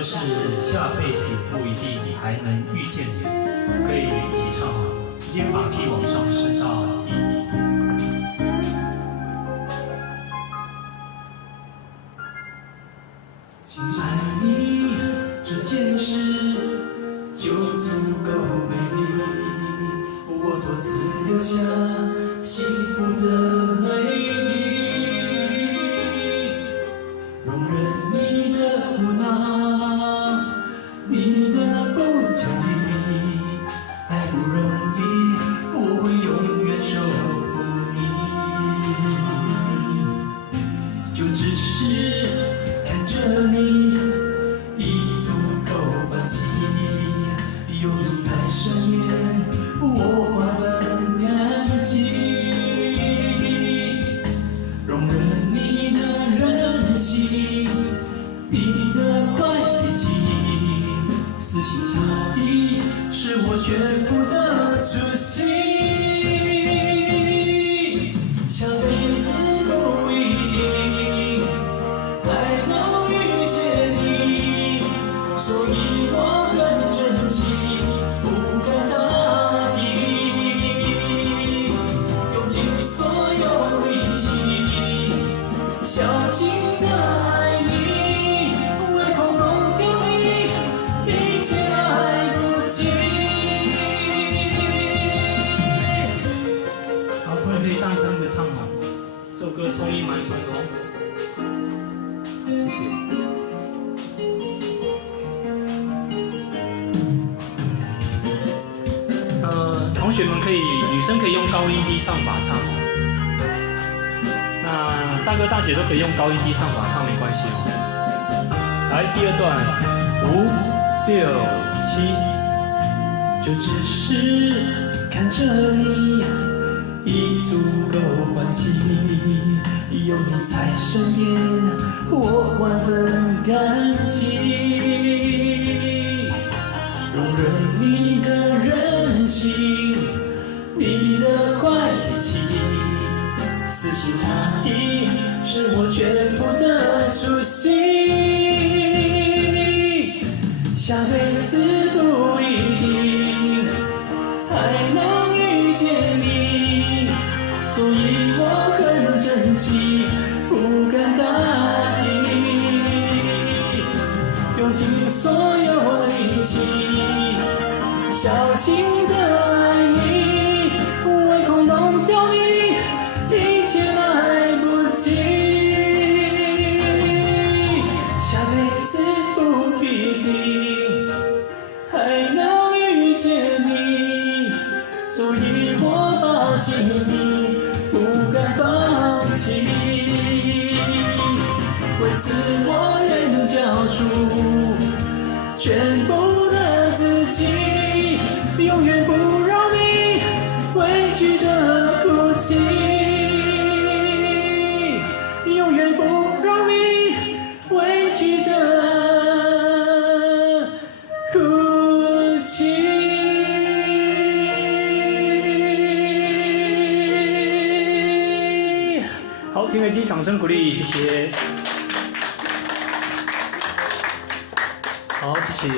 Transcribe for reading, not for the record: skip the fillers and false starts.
歌是下辈子不一定还能遇见你，可以一起唱吗？直接把 key 往上升到1。亲爱你这件事就足够美丽，我多次流下幸福的泪滴，容忍你的胡闹，你的不经意，爱不容易，我会永远守护你，就只是看着你已足够欢喜，有你在身边，我万分感激。容忍你的任性，你的坏脾气，死心塌地是我全部的主心。下辈子不一定还能遇见你，所以我很珍惜，不敢大意，用尽所有力气，小心地爱你，唯恐弄丢你，一切来不及。好，同学可以大声地唱好，这首歌冲音蛮成功。谢谢。同学们可以，女生可以用高音低唱法唱，那大哥大姐都可以用高音低唱法唱，没关系哦。来，第二段，5、6、7，就只是看着你已足够欢喜，有你在身边，我万分感激。容忍你的任性，你的坏脾气，死心塌地是我全部的主心。下辈子不一定还能遇见你，所以我很珍惜，不敢大意，用尽所有力气，小心地爱你，唯恐弄丢你，一切来不及。下辈子不一定还能遇见你，所以我抱紧你，不敢放弃。为此我愿交出全部的自己，永远不让你委屈着哭泣，永远不让你委屈着哭泣。好，请给自己掌声鼓励，谢谢。好，谢谢。